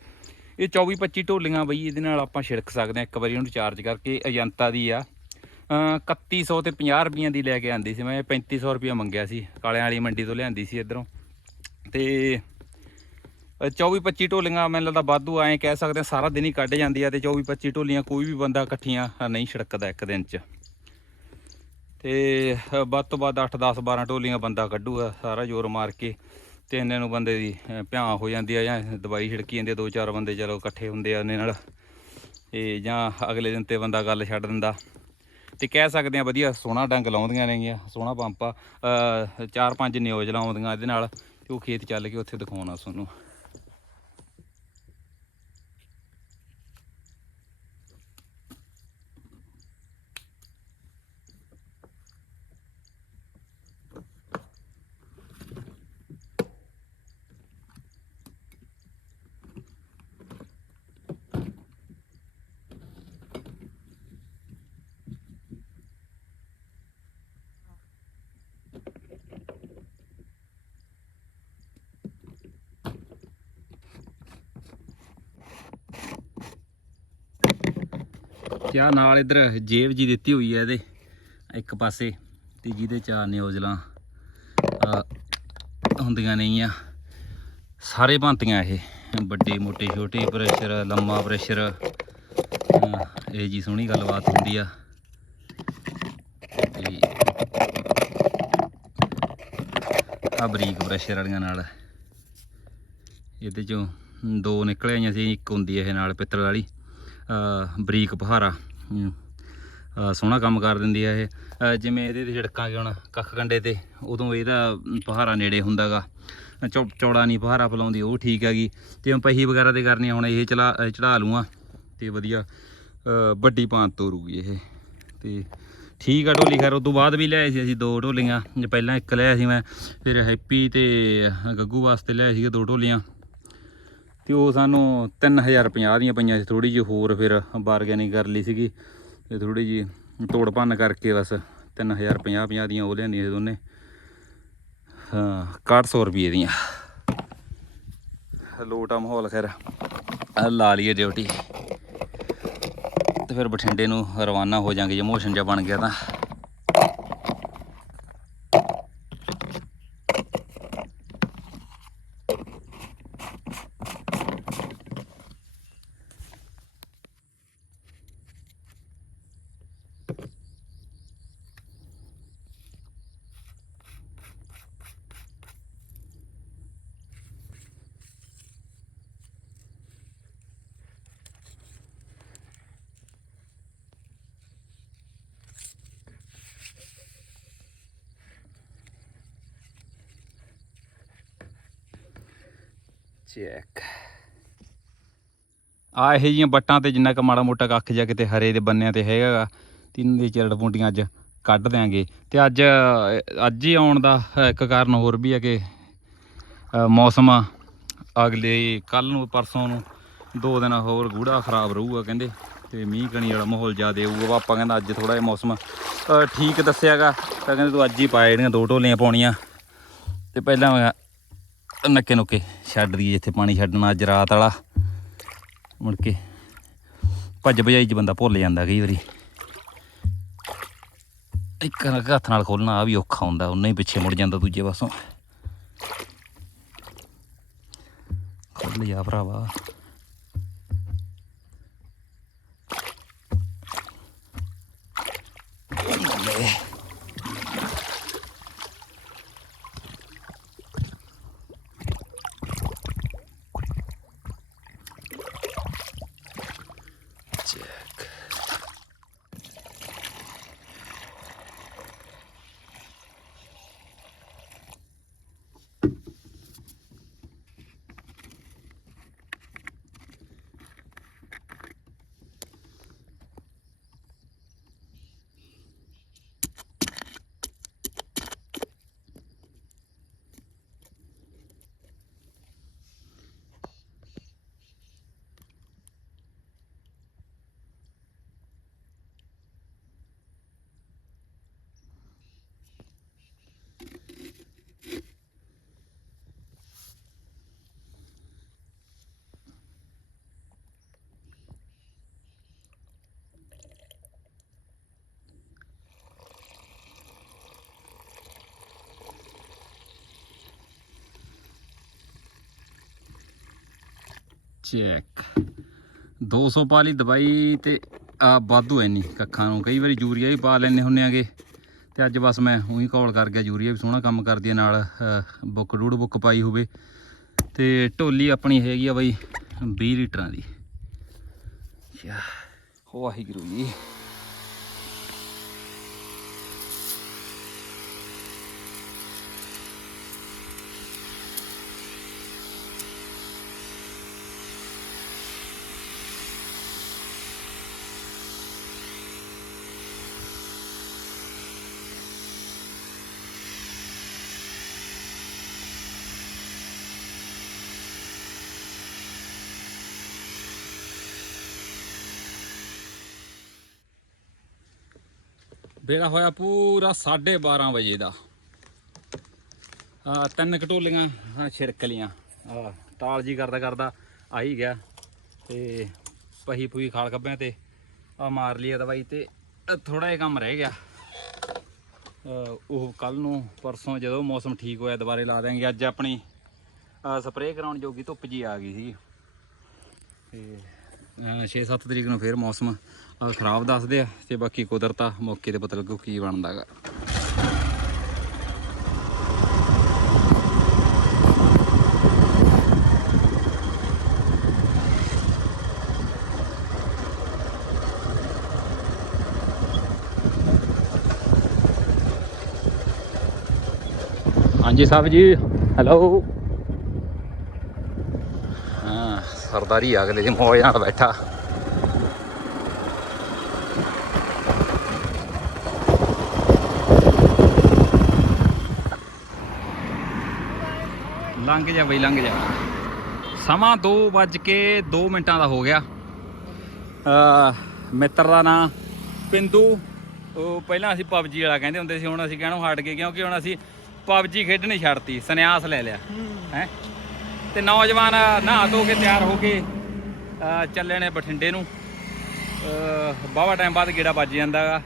ਇਹ 24 25 ਢੋਲੀਆਂ ਬਈ ਇਹਦੇ ਨਾਲ ਆਪਾਂ ਛਿੜਕ ਸਕਦੇ ਆ, ਇੱਕ ਵਾਰੀ ਉਹਨੂੰ ਚਾਰਜ ਕਰਕੇ, ਅਜੰਤਾ ਦੀ ਆ। 3100 ਤੇ 50 ਰੁਪਈਆਂ ਦੀ ਲੈ ਕੇ ਆਂਦੀ ਸੀ ਮੈਂ 3500 ਰੁਪਈਆ ਮੰਗਿਆ ਸੀ ਕਾਲਿਆਂ ਵਾਲੀ ਮੰਡੀ ਤੋਂ ਲਿਆਂਦੀ ਸੀ ਇਧਰੋਂ। ਤੇ 24 25 ਢੋਲੀਆਂ ਮੈਨੂੰ ਲੱਗਦਾ ਵਾਧੂ ਐਂ ਕਹਿ ਸਕਦੇ ਆ ਸਾਰਾ ਦਿਨ ਹੀ ਕੱਢ ਜਾਂਦੀ ਆ ਤੇ 24 25 ਢੋਲੀਆਂ ਕੋਈ ਵੀ ਬੰਦਾ ਇਕੱਠੀਆਂ ਨਹੀਂ ਛਿੜਕਦਾ ਇੱਕ ਦਿਨ 'ਚ। ਤੇ ਵੱਧ ਤੋਂ ਵੱਧ 8 10 12 ਢੋਲੀਆਂ ਬੰਦਾ ਕੱਢੂਗਾ ਸਾਰਾ ਜ਼ੋਰ ਮਾਰ ਕੇ ਤੇ ਇੰਨੇ ਨੂੰ ਬੰਦੇ ਦੀ ਅ, ਭਿਆਂ ਹੋ ਜਾਂਦੀ ਆ ਜਾਂ ਦਵਾਈ ਛਿੜਕੀ ਜਾਂਦੀ ਆ ਦੋ ਚਾਰ ਬੰਦੇ ਚਲੋ ਇਕੱਠੇ ਹੁੰਦੇ ਆ ਉਹਨੇ ਨਾਲ। ਤੇ ਜਾਂ ਅਗਲੇ ਦਿਨ ਤੇ ਬੰਦਾ ਗੱਲ ਛੱਡ ਦਿੰਦਾ। ਤੇ ਕਹਿ ਸਕਦੇ ਆ ਵਧੀਆ ਸੋਹਣਾ ਡੰਗ ਲਾਉਂਦੀਆਂ ਨੇਗੀਆਂ, ਸੋਹਣਾ ਪੰਪ ਆ। ਚਾਰ ਪੰਜ ਨਿਊਜ਼ ਲਾਉਂਦੀਆਂ ਇਹਦੇ ਨਾਲ, ਤੇ ਉਹ ਖੇਤ ਚੱਲ ਕੇ ਉੱਥੇ ਦਿਖਾਉਣਾ ਤੁਹਾਨੂੰ। ਕਿਆ ਨਾਲ ਇਧਰ ਜੇਬ ਜੀ ਦਿੱਤੀ ਹੋਈ ਹੈ ਇਹਦੇ, ਇੱਕ ਪਾਸੇ, ਤੇ ਜਿਹਦੇ ਚਾਰ ਨਿਊਜ਼ਲਾਂ ਆ, ਹੁੰਦੀਆਂ ਨਹੀਂ ਆ ਸਾਰੇ ਭਾਂਤੀਆਂ ਇਹ, ਵੱਡੇ, ਮੋਟੇ, ਛੋਟੇ ਪ੍ਰੈਸ਼ਰ ਲੰਮਾ ਪ੍ਰੈਸ਼ਰ ਇਹ ਜੀ ਸੋਹਣੀ ਗੱਲਬਾਤ ਹੁੰਦੀ ਆ। ਤੇ ਆ ਬਰੀਕ ਪ੍ਰੈਸ਼ਰ ਵਾਲੀਆਂ ਨਾਲ। ਇਹਦੇ ਚੋਂ ਦੋ ਨਿਕਲ ਆਈਆਂ ਸੀ, ਇੱਕ ਹੁੰਦੀ ਇਹ ਨਾਲ ਪਿੱਤਲ ਵਾਲੀ। ਬਰੀਕ ਪਹਾਰਾ ਸੋਹਣਾ ਕੰਮ ਕਰ ਦਿੰਦੀ ਆ ਇਹ। ਜਿਵੇਂ ਇਹਦੇ ਤੇ ਛਿੜਕਾਂਗੇ ਹੁਣ, ਕੱਖ ਕੰਡੇ ਤੇ, ਉਦੋਂ ਇਹਦਾ ਪਹਾਰਾ ਨੇੜੇ ਹੁੰਦਾਗਾ। ਚੌ, ਚੌੜਾ ਨਹੀਂ ਪਹਾਰਾ ਪਲਾਉਂਦੀ ਉਹ ਠੀਕ ਹੈਗੀ। ਤੇ ਪਹੀ ਵਗੈਰਾ ਤੇ ਕਰਨੀ ਹੁਣ ਇਹ ਚਲਾ ਚੜਾ ਲੂਆਂ ਤੇ ਵਧੀਆ ਵੱਡੀ ਪਾਂਤ ਤੋਰੂਗੀ ਇਹ। ਤੇ ਠੀਕ ਆ ਢੋਲੀ, ਖੈਰ ਉਸ ਤੋਂ ਬਾਅਦ ਵੀ ਲਿਆਏ ਸੀ ਅਸੀਂ ਦੋ ਢੋਲੀਆਂ। ਜੇ ਪਹਿਲਾਂ ਇੱਕ ਲਿਆ ਸੀ ਮੈਂ, ਫਿਰ ਹੈਪੀ ਤੇ ਗੱਗੂ ਵਾਸਤੇ ਲਿਆਏ ਸੀਗੇ ਦੋ ਢੋਲੀਆਂ। ਤੇ ਉਹ ਸਾਨੂੰ 3050 ਦੀਆਂ ਪਈਆਂ ਸੀ ਥੋੜੀ ਜਿਹੀ ਹੋਰ ਫਿਰ ਬਾਰਗੇਨਿੰਗ ਕਰ ਲਈ ਸੀਗੀ ਤੇ ਥੋੜੀ ਜਿਹੀ ਤੋੜ ਭੰਨ ਕਰਕੇ ਬਸ 3050 50 ਦੀਆਂ ਉਹ ਲੈਂਦੀਆਂ ਸੀ ਦੋਨੇ। ਹਾਂ 6100 ਰੁਪਏ ਦੀਆਂ। ਲੋਟਾ ਮਾਹੌਲ ਖੈਰ ਲਾ ਲਈਏ ਡਿਊਟੀ ਤੇ ਫਿਰ ਬਠਿੰਡੇ ਨੂੰ ਰਵਾਨਾ ਹੋ ਜਾਾਂਗੇ ਜੇ ਮੋਸ਼ਨ ਜਿਹਾ ਬਣ ਗਿਆ ਤਾਂ। ਚੈੱਕ ਆ ਇਹ ਜੀਆਂ ਬੱਟਾਂ ਤੇ ਜਿੰਨਾ ਕ ਮਾੜਾ ਮੋਟਾ ਕੱਖ ਜਾ ਕਿਤੇ ਹਰੇ ਦੇ ਬੰਨਿਆਂ ਤੇ ਹੈਗਾਗਾ ਤਿੰਨ ਦੀ ਚਰੜ ਪੁੰਡੀਆਂ ਅੱਜ ਕੱਢ ਦਿਆਂਗੇ। ਤੇ ਅੱਜ ਅੱਜ ਹੀ ਆਉਣ ਦਾ ਇੱਕ ਕਾਰਨ ਹੋਰ ਵੀ ਹੈ ਕਿ ਮੌਸਮ ਅਗਲੇ ਕੱਲ ਨੂੰ ਪਰਸੋਂ ਨੂੰ ਦੋ ਦਿਨ ਹੋਰ ਗੂੜਾ ਖਰਾਬ ਰਹੂਗਾ ਕਹਿੰਦੇ ਤੇ ਮੀਂਹ ਕਣੀ ਵਾਲਾ ਮਾਹੌਲ ਜ਼ਿਆਦਾ ਹੋਊਗਾ। ਪਾਪਾ ਕਹਿੰਦਾ ਅੱਜ ਥੋੜਾ ਜਿਹਾ ਮੌਸਮ ਅ, ਠੀਕ ਦੱਸਿਆਗਾ ਤਾਂ ਕਹਿੰਦੇ ਤੂੰ ਅੱਜ ਹੀ ਪਾਏ ਜਿਹੜੀਆਂ ਦੋ ਢੋਲੀਆਂ ਪਾਉਣੀਆਂ। ਤੇ ਪਹਿਲਾਂ ਮੈਂ ਨੱਕੇ ਨੁੱਕੇ ਛੱਡ ਦਈਏ ਜਿੱਥੇ ਪਾਣੀ ਛੱਡਣਾ ਅੱਜ ਰਾਤ ਵਾਲਾ। ਮੁੜ ਕੇ ਭੱਜ ਭਜਾਈ ਚ ਬੰਦਾ ਭੁੱਲ ਜਾਂਦਾ ਕਈ ਵਾਰੀ। ਇੱਕ ਹੱਥ ਨਾਲ ਖੋਲਣਾ ਆ ਵੀ ਔਖਾ ਹੁੰਦਾ, ਉਹਨੇ ਹੀ ਪਿੱਛੇ ਮੁੜ ਜਾਂਦਾ ਦੂਜੇ ਪਾਸੋਂ। ਖੋਲ ਜਾ ਭਰਾਵਾ ਲੈ। Check. ਚੈੱਕ 200 ਪਾ ਲਈ ਦਵਾਈ ਤੇ ਆ ਵਾਧੂ ਐ ਕੱਖਾਂ ਨੂੰ। ਕਈ ਵਾਰੀ ਯੂਰੀਆ ਵੀ ਪਾ ਲੈਣੇ ਹੁੰਨੇ ਆਗੇ ਤੇ ਅੱਜ ਬਸ ਮੈਂ ਉਹੀ ਕਾਲ ਕਰ ਗਿਆ, ਯੂਰੀਆ ਵੀ ਸੋਹਣਾ ਕੰਮ ਕਰਦੀ ਹੈ ਨਾਲ ਬੁੱਕ ਡੂੜ ਬੁੱਕ ਪਾਈ ਹੋਵੇ। ਤੇ ਢੋਲੀ ਆਪਣੀ ਹੈਗੀ ਆ ਬਾਈ 20 ਲੀਟਰਾਂ ਦੀ। ਯਾ ਵਾਹਿਗੁਰੂ ਜੀ। ਵੇਲਾ ਹੋਇਆ ਪੂਰਾ 12:30 ਵਜੇ ਦਾ। ਆ ਤਿੰਨ ਕਟੋਲੀਆਂ, ਹਾਂ, ਛਿੜਕ ਲੀਆਂ ਆ ਤਾਲ ਜੀ ਕਰਦਾ ਕਰਦਾ ਆ ਹੀ ਗਿਆ। ਤੇ ਪਹੀ ਪੂਈ ਖਾਲ ਕੱਬਿਆਂ ਤੇ ਆ ਮਾਰ ਲਈ ਆ ਦਵਾਈ ਤੇ ਥੋੜਾ ਜਿਹਾ ਕੰਮ ਰਹਿ ਗਿਆ। ਉਹ ਕੱਲ ਨੂੰ ਪਰਸੋਂ ਜਦੋਂ ਮੌਸਮ ਠੀਕ ਹੋਇਆ ਦੁਬਾਰੇ ਲਾ ਦਿਆਂਗੇ। ਅੱਜ ਆਪਣੀ ਸਪਰੇਅ ਕਰਾਉਣ ਜੋਗੀ ਧੁੱਪ ਜੀ ਆ ਗਈ ਸੀ। ਤੇ 6-7 ਤਰੀਕ ਨੂੰ ਫੇਰ ਮੌਸਮ ਖਰਾਬ ਦੱਸਦੇ ਆ ਤੇ ਬਾਕੀ ਕੁਦਰਤ ਆ ਮੌਕੇ ਤੇ ਪਤਾ ਲੱਗੂ ਕੀ ਬਣਦਾਗਾ। ਹਾਂਜੀ ਸਾਹਿਬ ਜੀ ਹੈਲੋ ਹਾਂ, ਸਰਦਾਰੀ ਅਗਲੇ ਦੀ ਮੌਜ ਨਾਲ ਬੈਠਾ। ਲੰਘ ਜਾ ਬਈ, ਲੰਘ ਜਾ। ਸਮਾਂ 2 ਵੱਜ ਕੇ 2 ਮਿੰਟਾਂ ਦਾ ਹੋ ਗਿਆ। ਮਿੱਤਰ ਦਾ ਨਾਂ ਪਿੰਦੂ। ਉਹ ਪਹਿਲਾਂ ਅਸੀਂ ਪਬਜੀ ਵਾਲਾ ਕਹਿੰਦੇ ਹੁੰਦੇ ਸੀ, ਹੁਣ ਅਸੀਂ ਕਹਿਣੋਂ ਹਟ ਗਏ, ਕਿਉਂਕਿ ਹੁਣ ਅਸੀਂ ਪਬਜੀ ਖੇਡਣੀ ਛੱਡਤੀ, ਸੰਨਿਆਸ ਲੈ ਲਿਆ। ਹੈ? ਤੇ ਨੌਜਵਾਨ ਨਹਾ ਧੋ ਕੇ ਤਿਆਰ ਹੋ ਕੇ ਚੱਲੇ ਨੇ ਬਠਿੰਡੇ ਨੂੰ। ਬਾਵਾ ਟਾਈਮ ਬਾਅਦ ਗੇੜਾ ਵੱਜ ਜਾਂਦਾਗਾ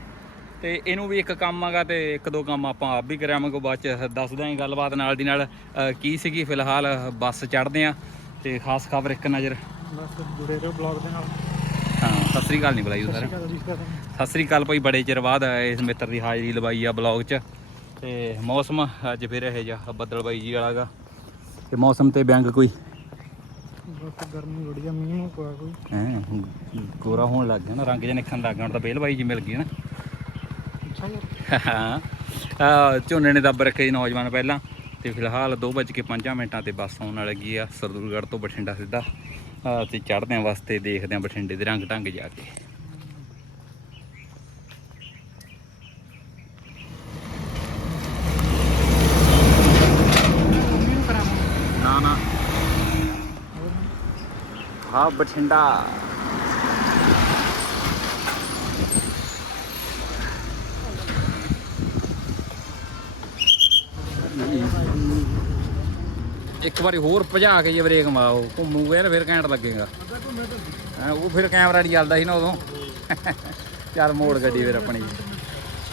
ਤੇ ਇਹਨੂੰ ਵੀ ਇੱਕ ਕੰਮ ਆਗਾ ਤੇ ਇੱਕ ਦੋ ਕੰਮ ਆਪਾਂ ਆਪ ਵੀ ਕਰਾਂਗੇ ਬਾਅਦ ਚ ਦੱਸਦੇ ਆਂ ਗੱਲਬਾਤ ਨਾਲ ਦੀ ਨਾਲ ਕੀ ਸੀਗੀ ਫਿਲਹਾਲ ਬੱਸ ਚੜ੍ਹਦੇ ਆ ਤੇ ਖਾਸ ਖਬਰ ਇੱਕ ਨਜ਼ਰ। ਬਸ ਜੁੜੇ ਰਹੋ ਬਲੌਗ ਦੇ ਨਾਲ। ਹਾਂ ਸਤਿ ਸ੍ਰੀ ਅਕਾਲ ਨਹੀਂ ਬੁਲਾਈ ਸਰ ਸਤਿ ਸ੍ਰੀ ਅਕਾਲ ਭਾਈ ਬੜੇ ਚਿਰ ਬਾਅਦ ਇਸ ਮਿੱਤਰ ਦੀ ਹਾਜ਼ਰੀ ਲਵਾਈ ਆ ਬਲੌਗ 'ਚ। ਤੇ ਮੌਸਮ ਅੱਜ ਫਿਰ ਇਹ ਜਿਹਾ ਬੱਦਲ ਬਾਈ ਜੀ ਵਾਲਾਗਾ। ਤੇ ਮੌਸਮ ਤੇ ਵਿਅੰਗ ਕੋਈ? ਗਰਮੀ ਬੜੀ ਆ ਮੀਂਹ ਨੂੰ ਕੋਈ। ਹੈ ਗੋਰਾ ਹੋਣ ਲੱਗ ਗਿਆ ਨਾ ਰੰਗ ਜਿਹਾ ਨਿਖਣ ਲੱਗ ਗਿਆ ਹੁਣ ਤਾਂ ਬੇਲ ਬਾਈ ਜੀ ਮਿਲ ਗਈ ਨਾ। ਹਾਂ। ਝੋਨੇ ਨੇ ਦੱਬ ਰੱਖੇ ਨੌਜਵਾਨ ਪਹਿਲਾਂ। ਤੇ ਫਿਲਹਾਲ 2:05 ਮਿੰਟਾਂ ਤੇ ਬੱਸ ਆਉਣ ਵਾਲੀ ਲੱਗੀ ਆ। ਸਰਦੂਲਗੜ੍ਹ ਤੋਂ ਬਠਿੰਡਾ ਸਿੱਧਾ। ਤੇ ਚੜ੍ਹਦੇ ਆਂ ਵਾਸਤੇ ਦੇਖਦੇ ਆਂ ਬਠਿੰਡੇ ਦੇ ਰੰਗ ਢੰਗ ਜਾ ਕੇ। ਨਾ ਨਾ। ਹਾਂ ਬਠਿੰਡਾ। ਇੱਕ ਵਾਰੀ ਹੋਰ ਭਜਾ ਕੇ ਜੇ ਬ੍ਰੇਕ ਮਾਰੋ ਘੁੰਮੂਗਾ ਯਾਰ ਫਿਰ ਘੈਂਟ ਲੱਗੇਗਾ। ਹਾਂ ਉਹ ਫਿਰ ਕੈਮਰਾ ਨਹੀਂ ਚੱਲਦਾ ਸੀ ਨਾ ਉਦੋਂ। ਚੱਲ ਮੋੜ ਗੱਡੀ ਫਿਰ ਆਪਣੀ।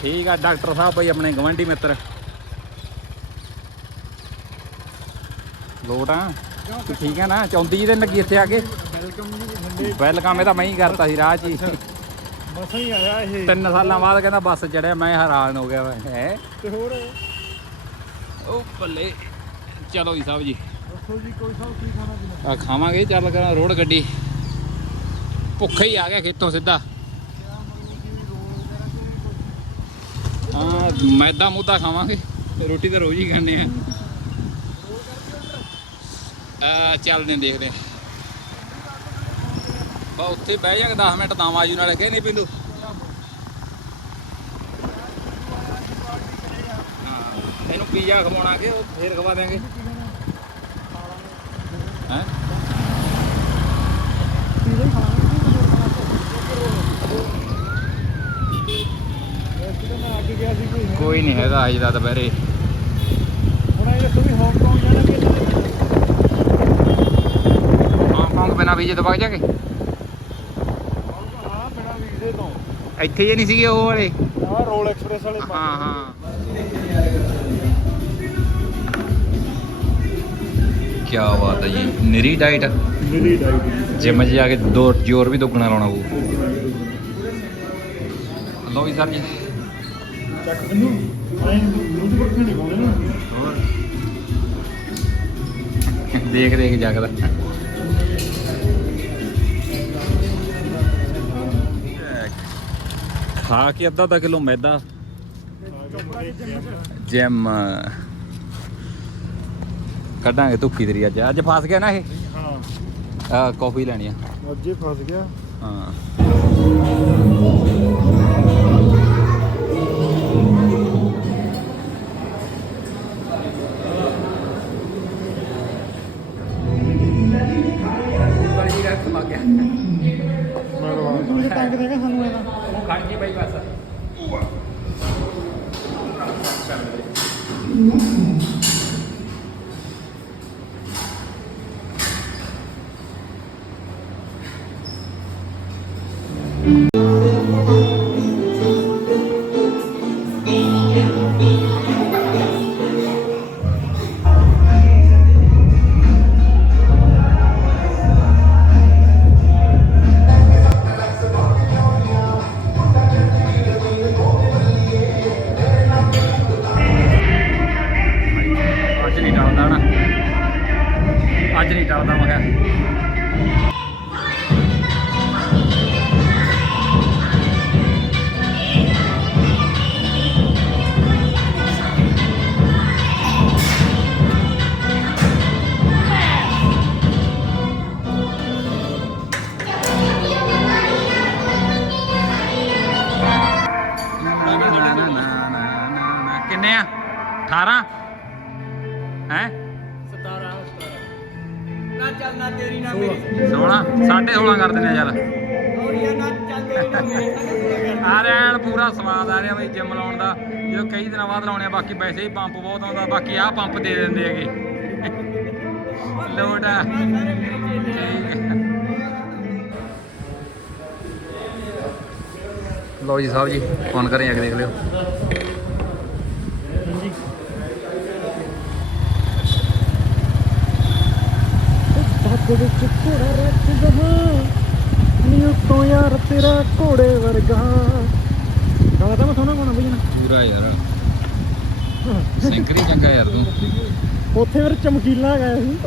ਠੀਕ ਆ ਡਾਕਟਰ ਸਾਹਿਬ ਭਾਈ ਆਪਣੇ ਗਵੰਡੀ ਮਿੱਤਰ। ਲੋਟ ਆ। ਤੂੰ ਠੀਕ ਹੈ ਨਾ? ਚੌਂਦੀ ਜੀ ਦਿਨ ਲੱਗੀ ਇੱਥੇ ਆ ਕੇ। ਵੈਲਕਮ ਜੀ ਮੁੰਡੇ ਵੈਲਕਮ ਇਹ ਤਾਂ ਮੈਂ ਹੀ ਕਰਤਾ ਸੀ ਰਾਹ 'ਚ ਹੀ। ਬਸ ਹੀ ਆਇਆ ਇਹ ਤਿੰਨ ਸਾਲਾਂ ਬਾਅਦ ਕਹਿੰਦਾ ਬੱਸ ਚੜਿਆ ਮੈਂ ਹੈਰਾਨ ਹੋ ਗਿਆ ਹੈ? ਤੇ ਹੋਰ? ਉਹ ਬੱਲੇ। ਚਲੋ ਜੀ ਸਾਹਿਬ ਜੀ। ਦੱਸੋ ਜੀ ਕੋਈ ਸਭ ਕੀ ਖਾਣਾ ਪੀਣਾ? ਆ ਖਾਵਾਂਗੇ ਚੱਲ ਕਰਾਂ ਰੋਡ ਗੱਡੀ। ਭੁੱਖਾ ਹੀ ਆ ਗਿਆ ਖੇਤੋਂ ਸਿੱਧਾ। ਹਾਂ ਮੈਦਾ ਮੁੱਦਾ ਖਾਵਾਂਗੇ ਰੋਟੀ ਤਾਂ ਰੋਜ਼ ਹੀ ਖਾਂਦੇ ਆ। ਆ ਚੱਲਦੇ ਦੇਖਦੇ ਆ। ਬਾ ਉੱਥੇ ਬਹਿ ਜਾਗੇ 10 ਮਿੰਟ ਤਾਂ ਆਜੂ ਨਾਲ ਕਹੇ ਨਹੀਂ ਪਿੰਦੂ। ਇਹਨੂੰ ਪੀਜ਼ਾ ਖਵਾਉਣਾ ਕਿ ਉਹ ਫੇਰ ਖਵਾ ਦਿਆਂਗੇ ਹੈ ਪੀਜ਼ਾ ਹੀ ਖਾਵਾਂਗੇ ਵੈਸੇ ਤਾਂ ਮੈਂ ਆ ਕੇ ਗਿਆ ਸੀ ਕੋਈ ਨਹੀਂ ਹੈਗਾ ਅੱਜ ਦਾ ਦੁਪਹਿਰੇ। ਹੁਣ ਇਹ ਦੱਸੋ ਵੀ ਹਾਂਗਕਾਂਗ ਜਾਣਾ ਕਿ ਇੱਥੇ? ਹਾਂਗਕਾਂਗ ਬਿਨਾ ਵੀਜ਼ੇ ਤੋਂ ਵਗ ਜਾਗੇ? ਹਾਂ ਬਿਨਾ ਵੀਜ਼ੇ ਤੋਂ। ਇੱਥੇ ਜੇ ਨਹੀਂ ਸੀਗੇ ਉਹ ਵਾਲੇ? ਆਹ ਰੋਲ ਐਕਸਪ੍ਰੈਸ ਵਾਲੇ ਹਾਂ ਹਾਂ। ਕੀ ਬਾਤ ਹੈ ਜੀ ਨਿਰੀ ਡਾਈਟ ਮੇਰੀ ਡਾਈਟ ਜਿਮ 'ਚ ਜਾ ਕੇ ਦੋ ਜ਼ੋਰ ਵੀ ਦੁੱਗਣਾ ਲਾਉਣਾ ਪਊ। ਲਓ ਜੀ ਸਰ ਜੀ। ਚੱਕ ਦਿੰਨੂ ਐਂ ਦੁੱਧ ਪੱਖੇ ਨਹੀਂ ਪਾਉਣੇ ਨਾ। ਦੇਖ ਦੇਖ ਜਾਗਦਾ। ਖਾ ਕੇ ਅੱਧਾ ਅੱਧਾ ਕਿਲੋ ਮੈਦਾ। ਜਿਮ। ਕੱਢਾਂਗੇ ਧੁੱਕੀ ਤੇਰੀ ਅੱਜ। ਅੱਜ ਫਸ ਗਿਆ ਨਾ ਇਹ? ਹਾਂ। ਆ ਕਾਫੀ ਲੈਣੀ ਆ। ਅੱਜ ਹੀ ਫਸ ਗਿਆ। ਹਾਂ। 18 ਹੈ? 16 ਸਾਢੇ 16 ਕਰ ਦਿੰਦੇ ਆ ਚੱਲ। ਆ। ਰਿਹਾ ਪੂਰਾ ਸਵਾਦ ਆ ਰਿਹਾ ਬਈ ਜਿਮ ਲਾਉਣ ਦਾ। ਜੋ ਕਈ ਦਿਨਾਂ ਬਾਅਦ ਲਾਉਣੇ ਆ ਬਾਕੀ ਪੈਸੇ ਹੀ ਪੰਪ ਬਹੁਤ ਆਉਂਦਾ ਬਾਕੀ ਆਹ ਪੰਪ ਦੇ ਦਿੰਦੇ ਹੈਗੇ। ਲੋਡ ਆ। ਲੋ ਜੀ ਸਾਹਿਬ ਜੀ ਫੋਨ ਕਰੇ ਆ ਦੇਖ ਲਿਓ। ਪੱਗ ਵਿੱਚ ਘੋੜਾ ਰੱਖ ਦਵਾਂ ਨੀ ਉੱਤੋਂ ਯਾਰ ਤੇਰਾ ਘੋੜੇ ਵਰਗਾ। ਗਾਣਾ ਤਾਂ ਮੈਂ ਸੋਹਣਾ ਗਾਣਾ ਬਈ ਨਾ। ਪੂਰਾ ਯਾਰ। ਸਿੰਕਰੀ ਚੰਗਾ ਯਾਰ ਤੂੰ। ਉੱਥੇ ਫਿਰ ਚਮਕੀਲਾ ਗਿਆ ਸੀ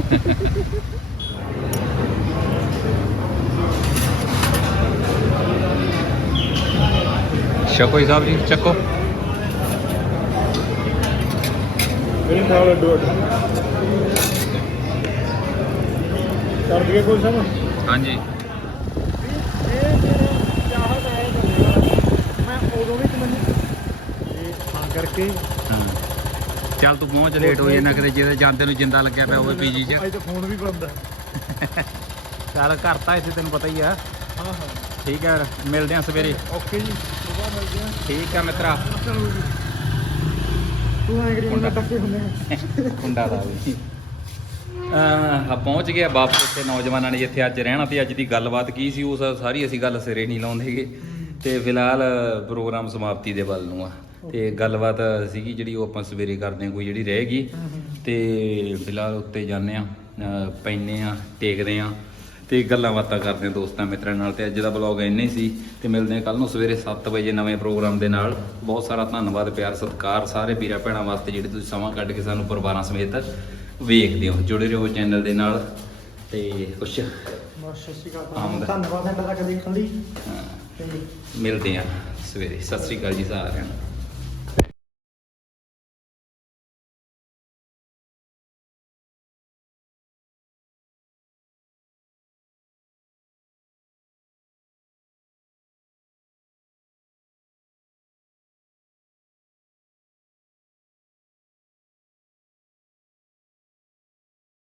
ਜੀ ਸਾਹਿਬ ਜੀ ਚੱਕੋ। ਮੇਰੇ ਨਾਲ ਡੋਟ ਕਰ ਦਈਏ ਕੋਈ ਹਾਂਜੀ। ਹੈ। ਕਰਕੇ ਹਾਂ ਚੱਲ ਤੂੰ ਪਹੁੰਚ ਲੇਟ ਹੋਈ ਨਾ ਕਿਤੇ ਜਿਹਦੇ ਜਾਂਦੇ ਨੂੰ ਜਿੰਦਾ ਲੱਗਿਆ ਪਿਆ ਹੋਵੇ ਪੀਜੀ 'ਚ। ਅੱਜ ਤਾਂ ਫੋਨ ਵੀ ਬੰਦ ਹੈ ਚੱਲ ਘਰ ਤਾਂ ਇੱਥੇ ਤੈਨੂੰ ਪਤਾ ਹੀ ਆ। ਹਾਂ ਹਾਂ। ਠੀਕ ਹੈ ਮਿਲਦੇ ਆ ਸਵੇਰੇ। ਓਕੇ ਜੀ ਸੁਬਾਹ ਮਿਲਦੇ ਹਾਂ ਠੀਕ ਆ ਮਿੱਤਰਾ। ਤੂੰ ਐਂ ਕਰੀ ਮੁੰਡਾ ਟੱਪੇ ਹੁੰਦੇ ਆ। ਕੁੰਡਾ ਦਾ ਵੀ। ਆ ਪਹੁੰਚ ਗਿਆ ਵਾਪਸ ਉੱਥੇ ਨੌਜਵਾਨਾਂ ਨੇ ਜਿੱਥੇ ਅੱਜ ਰਹਿਣਾ ਤੇ ਅੱਜ ਦੀ ਗੱਲਬਾਤ ਕੀ ਸੀ, ਉਸ ਸਾਰੀ ਅਸੀਂ ਗੱਲ ਸਿਰੇ ਨਹੀਂ ਲਾਉਂਦੇਗੇ ਤੇ ਫਿਲਹਾਲ ਪ੍ਰੋਗਰਾਮ ਸਮਾਪਤੀ ਦੇ ਵੱਲ ਨੂੰ ਆ। ਤੇ ਗੱਲਬਾਤ ਸੀਗੀ ਜਿਹੜੀ ਉਹ ਆਪਾਂ ਸਵੇਰੇ ਕਰਦੇ ਹਾਂ, ਕੋਈ ਜਿਹੜੀ ਰਹਿ ਗਈ। ਤੇ ਫਿਲਹਾਲ ਉੱਤੇ ਜਾਂਦੇ ਆ ਪੈਨੇ ਆ ਟੇਕਦੇ ਆ ਤੇ ਗੱਲਾਂ ਬਾਤਾਂ ਕਰਦੇ ਆ ਦੋਸਤਾਂ ਮਿੱਤਰਾਂ ਨਾਲ। ਤੇ ਅੱਜ ਦਾ ਬਲੌਗ ਇੰਨੇ ਸੀ ਤੇ ਮਿਲਦੇ ਆ ਕੱਲ ਨੂੰ ਸਵੇਰੇ 7 ਵਜੇ ਨਵੇਂ ਪ੍ਰੋਗਰਾਮ ਦੇ ਨਾਲ। ਬਹੁਤ ਸਾਰਾ ਧੰਨਵਾਦ, ਪਿਆਰ, ਸਤਿਕਾਰ ਸਾਰੇ ਵੀਰਾਂ ਭੈਣਾਂ ਵਾਸਤੇ ਜਿਹੜੇ ਤੁਸੀਂ ਸਮਾਂ ਕੱਢ ਕੇ ਸਾਨੂੰ ਪਰਿਵਾਰਾਂ ਸਮੇਤ ਵੇਖਦੇ ਹੋ ਜੁੜੇ ਰਹੋ ਚੈਨਲ ਦੇ ਨਾਲ ਤੇ ਕੁਛ ਸਤਿ ਸ਼੍ਰੀ। ਅਕਾਲ ਧੰਨਵਾਦ ਸਾਡਾ ਤੱਕ ਦੇਖਣ ਲਈ ਤੇ ਮਿਲਦੇ ਆ ਸਵੇਰੇ। ਸਤਿ ਸ੍ਰੀ ਅਕਾਲ ਜੀ ਸਾਰਿਆਂ ਨੂੰ।